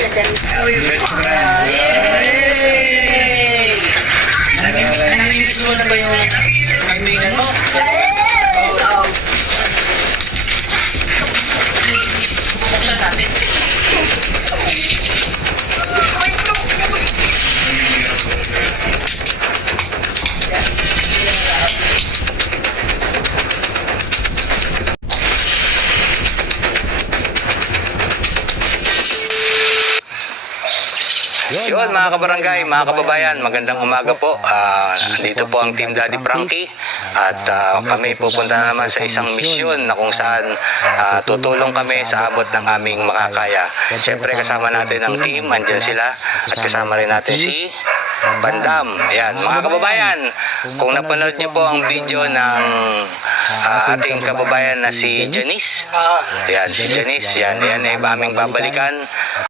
Yay! Namimiss mo na ba yung kaibigan mo? Buksan natin. Yun mga kabarangay, mga kababayan, magandang umaga po. Andito po ang Team Daddy Frankie at kami pupunta naman sa isang misyon na kung saan tutulong kami sa abot ng aming makakaya. Siyempre kasama natin ang team, andyan sila at kasama rin natin si Bandam. Ayan, mga kababayan, kung napanood niyo po ang video ng ating kababayan na si Janice. Ayan, si Janice, yan ay aming babalikan.